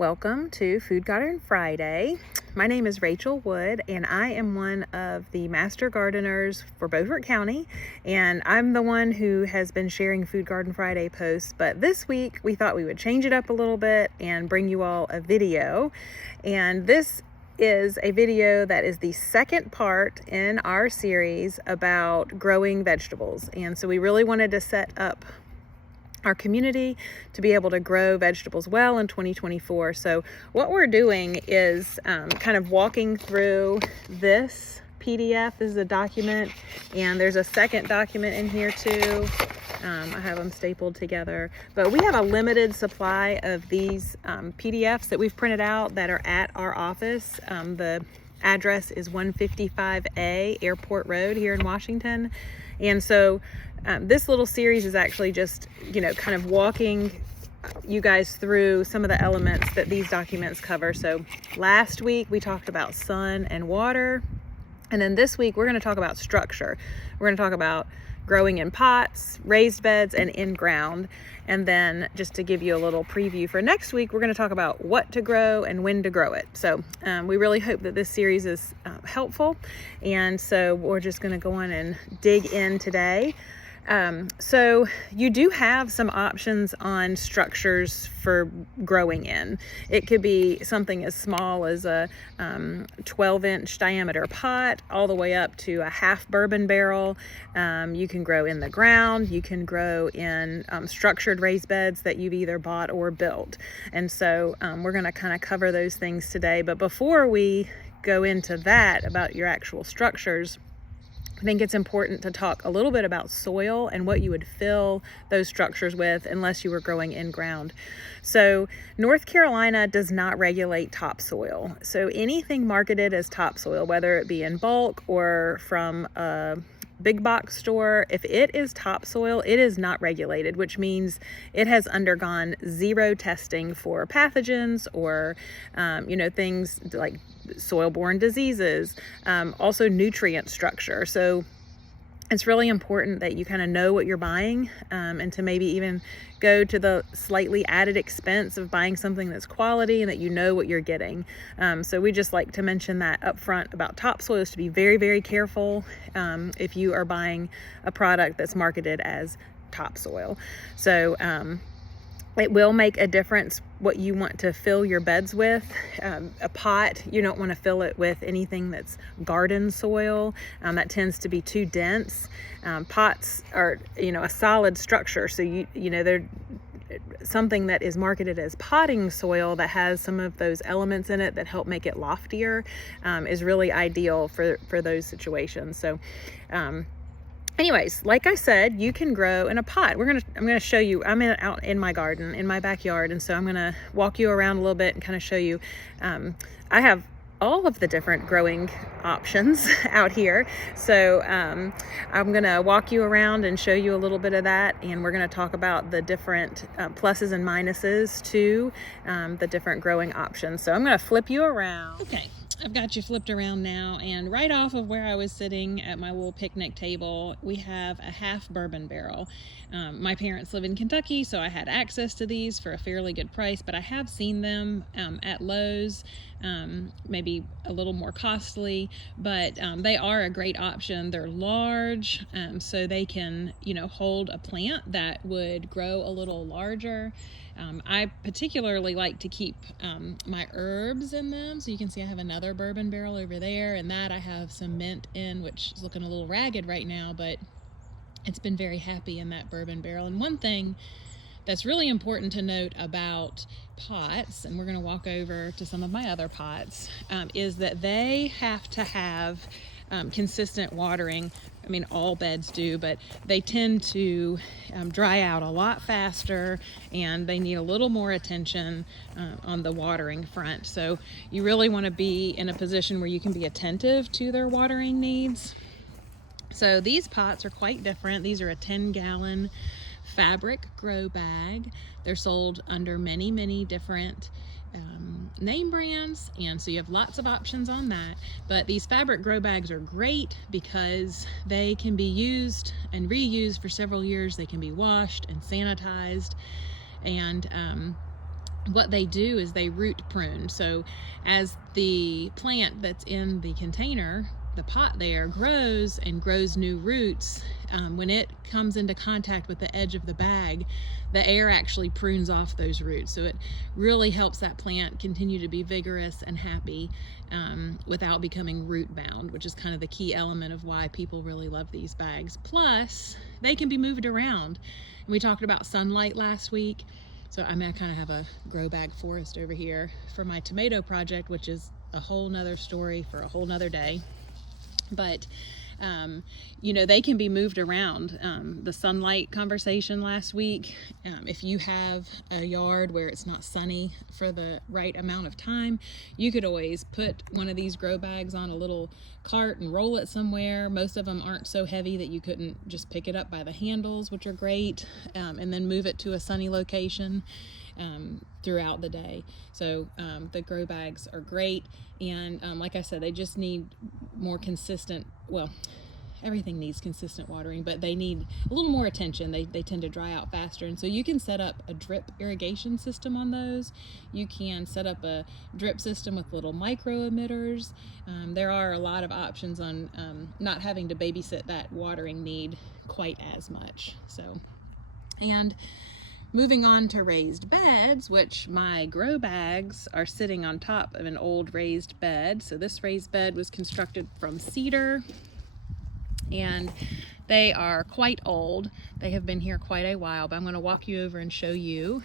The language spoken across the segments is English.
Welcome to Food Garden Friday. My name is Rachael Wood, and I am one of the master gardeners for Beaufort County, and I'm the one who has been sharing Food Garden Friday posts. But this week we thought we would change it up a little bit and bring you all a video. And this is a video that is the second part in our series about growing vegetables. And so we really wanted to set up our community to be able to grow vegetables well in 2024. So what we're doing is kind of walking through this PDF. This is a document, and there's a second document in here too. I have them stapled together, but we have a limited supply of these PDFs that we've printed out that are at our office. The address is 155A Airport Road here in Washington. And so this little series is actually just, kind of walking you guys through some of the elements that these documents cover. So last week we talked about sun and water. And then this week we're going to talk about structure. We're going to talk about growing in pots, raised beds, and in ground. And then just to give you a little preview for next week, we're going to talk about what to grow and when to grow it. So we really hope that this series is helpful. And so we're just going to go on and dig in today. So you do have some options on structures for growing in. It could be something as small as a 12-inch diameter pot all the way up to a half bourbon barrel. You can grow in the ground. You can grow in structured raised beds that you've either bought or built. And so we're going to kind of cover those things today. But before we go into that about your actual structures, I think it's important to talk a little bit about soil and what you would fill those structures with unless you were growing in ground. So North Carolina does not regulate topsoil. So anything marketed as topsoil, whether it be in bulk or from a big box store, if it is topsoil, it is not regulated, which means it has undergone zero testing for pathogens or, things like soil-borne diseases, also nutrient structure. So it's really important that you kind of know what you're buying, and to maybe even go to the slightly added expense of buying something that's quality and that you know what you're getting. So we just like to mention that up front about topsoils, to be very, very careful if you are buying a product that's marketed as topsoil. So it will make a difference what you want to fill your beds with. A pot, you don't want to fill it with anything that's garden soil. That tends to be too dense. Pots are, a solid structure. So they're something that is marketed as potting soil that has some of those elements in it that help make it loftier is really ideal for those situations. So anyways, like I said, you can grow in a pot. I'm gonna show you. I'm out in my garden, in my backyard, and so I'm gonna walk you around a little bit and kind of show you. I have all of the different growing options out here. So I'm gonna walk you around and show you a little bit of that, and we're gonna talk about the different pluses and minuses to the different growing options. So I'm gonna flip you around. Okay. I've got you flipped around now, and right off of where I was sitting at my little picnic table, we have a half bourbon barrel. My parents live in Kentucky, so I had access to these for a fairly good price, but I have seen them at Lowe's, maybe a little more costly, but they are a great option. They're large, so they can, hold a plant that would grow a little larger. I particularly like to keep my herbs in them. So you can see I have another bourbon barrel over there, and that I have some mint in, which is looking a little ragged right now, but it's been very happy in that bourbon barrel. And one thing that's really important to note about pots, and we're going to walk over to some of my other pots, is that they have to have consistent watering. I mean, all beds do, but they tend to dry out a lot faster, and they need a little more attention on the watering front. So you really want to be in a position where you can be attentive to their watering needs. So these pots are quite different. These are a 10-gallon fabric grow bag. They're sold under many, many different name brands, and so you have lots of options on that. But these fabric grow bags are great because they can be used and reused for several years. They can be washed and sanitized, and what they do is they root prune. So as the plant that's in the container, the pot there, grows and grows new roots, when it comes into contact with the edge of the bag, the air actually prunes off those roots. So it really helps that plant continue to be vigorous and happy without becoming root bound, which is kind of the key element of why people really love these bags. Plus, they can be moved around. And we talked about sunlight last week. So I kind of have a grow bag forest over here for my tomato project, which is a whole nother story for a whole nother day. But you know, they can be moved around. The sunlight conversation last week, if you have a yard where it's not sunny for the right amount of time, you could always put one of these grow bags on a little cart and roll it somewhere. Most of them aren't so heavy that you couldn't just pick it up by the handles, which are great, and then move it to a sunny location throughout the day. So the grow bags are great, and like I said, they just need more consistent, well, everything needs consistent watering, but they need a little more attention. They tend to dry out faster, and so you can set up a drip irrigation system on those. You can set up a drip system with little micro emitters. There are a lot of options on not having to babysit that watering need quite as much. So, and moving on to raised beds, which my grow bags are sitting on top of an old raised bed. So this raised bed was constructed from cedar, and they are quite old. They have been here quite a while, but I'm going to walk you over and show you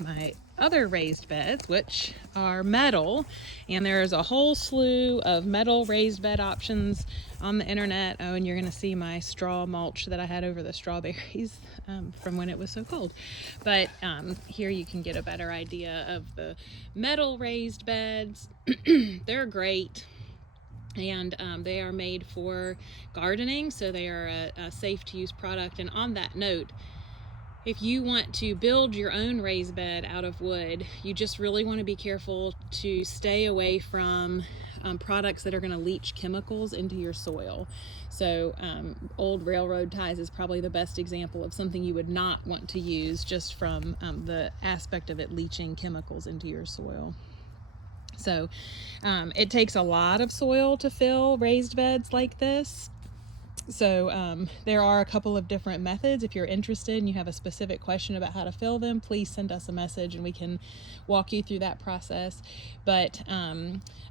my other raised beds, which are metal, and there's a whole slew of metal raised bed options on the internet. Oh, and you're going to see my straw mulch that I had over the strawberries from when it was so cold. But here you can get a better idea of the metal raised beds. They're great. And they are made for gardening, so they are a safe to use product. And on that note, if you want to build your own raised bed out of wood, you just really want to be careful to stay away from products that are going to leach chemicals into your soil. So old railroad ties is probably the best example of something you would not want to use, just from the aspect of it leaching chemicals into your soil. So it takes a lot of soil to fill raised beds like this. So there are a couple of different methods. If you're interested and you have a specific question about how to fill them, please send us a message and we can walk you through that process. But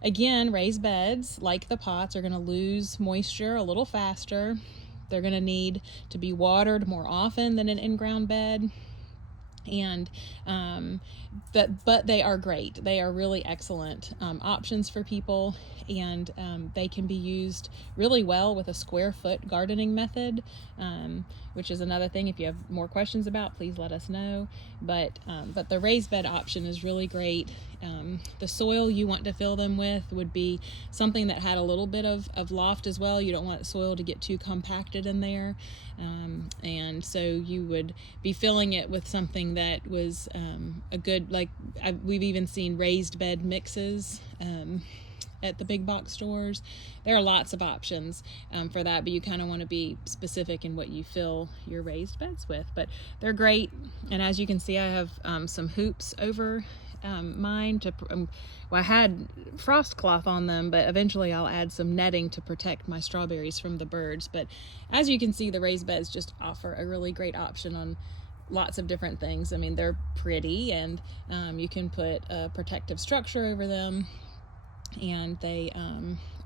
again, raised beds, like the pots, are going to lose moisture a little faster. They're going to need to be watered more often than an in-ground bed. And but they are great. They are really excellent options for people, and they can be used really well with a square foot gardening method, which is another thing. If you have more questions about, please let us know. But the raised bed option is really great. The soil you want to fill them with would be something that had a little bit of loft as well. You don't want soil to get too compacted in there. And so you would be filling it with something that was a good, we've even seen raised bed mixes at the big box stores. There are lots of options for that, but you kind of want to be specific in what you fill your raised beds with. But they're great, and as you can see, I have some hoops over mine to well, I had frost cloth on them, but eventually I'll add some netting to protect my strawberries from the birds. But as you can see, the raised beds just offer a really great option on lots of different things. I mean, they're pretty, and you can put a protective structure over them, and they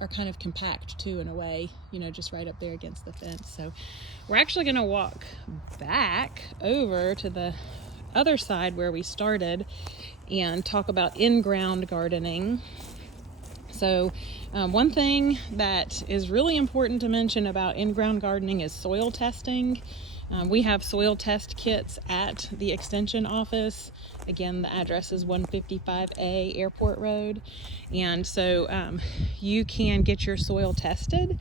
are kind of compact too, in a way, you know, just right up there against the fence. So we're actually going to walk back over to the other side where we started and talk about in-ground gardening. So one thing that is really important to mention about in-ground gardening is soil testing. We have soil test kits at the extension office. Again, the address is 155A Airport Road. And so you can get your soil tested.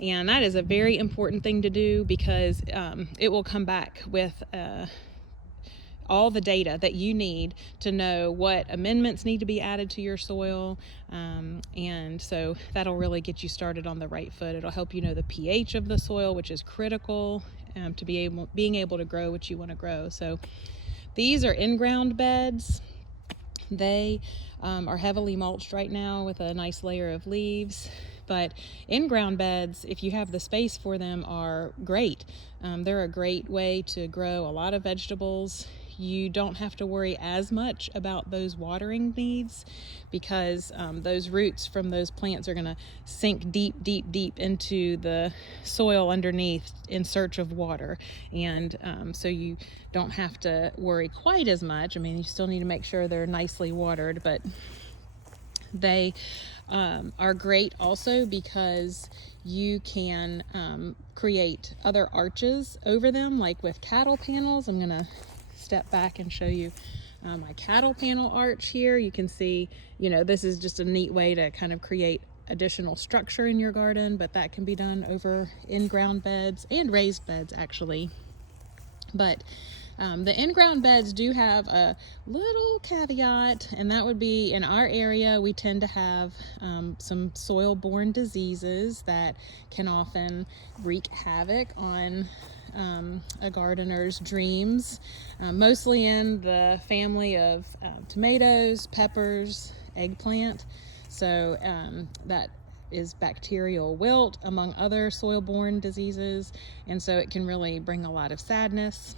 And that is a very important thing to do, because it will come back with all the data that you need to know what amendments need to be added to your soil, and so that'll really get you started on the right foot. It'll help you know the pH of the soil, which is critical to being able to grow what you want to grow. So these are in-ground beds. They are heavily mulched right now with a nice layer of leaves, but in-ground beds, if you have the space for them, are great. They're a great way to grow a lot of vegetables. You don't have to worry as much about those watering needs because those roots from those plants are going to sink deep, deep, deep into the soil underneath in search of water. And so you don't have to worry quite as much. I mean, you still need to make sure they're nicely watered, but they are great also because you can create other arches over them, like with cattle panels. I'm gonna step back and show you my cattle panel arch here. You can see, this is just a neat way to kind of create additional structure in your garden, but that can be done over in-ground beds and raised beds actually. But the in-ground beds do have a little caveat, and that would be in our area we tend to have some soil-borne diseases that can often wreak havoc on a gardener's dreams, mostly in the family of tomatoes, peppers, eggplant. So that is bacterial wilt, among other soil-borne diseases, and so it can really bring a lot of sadness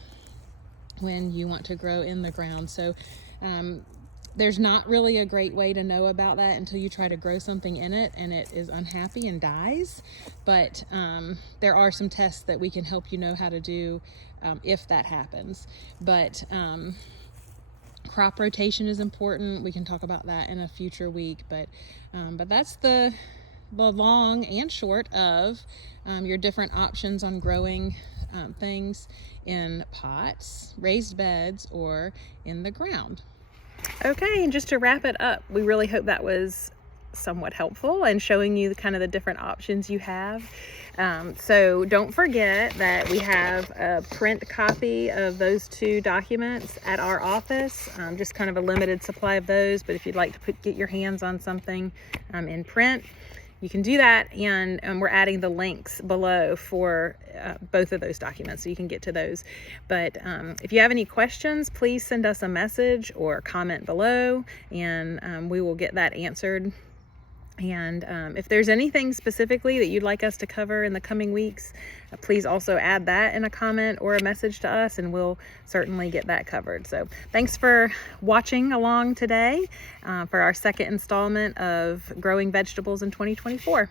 when you want to grow in the ground. So there's not really a great way to know about that until you try to grow something in it and it is unhappy and dies. But there are some tests that we can help you know how to do if that happens. But crop rotation is important. We can talk about that in a future week, but that's the long and short of your different options on growing things in pots, raised beds, or in the ground. Okay, and just to wrap it up, we really hope that was somewhat helpful and showing you kind of the different options you have. So don't forget that we have a print copy of those 2 documents at our office, just kind of a limited supply of those, but if you'd like to get your hands on something in print, you can do that, and we're adding the links below for both of those documents so you can get to those. But if you have any questions, please send us a message or comment below, and we will get that answered. And if there's anything specifically that you'd like us to cover in the coming weeks, please also add that in a comment or a message to us, and we'll certainly get that covered. So thanks for watching along today for our second installment of Growing Vegetables in 2024.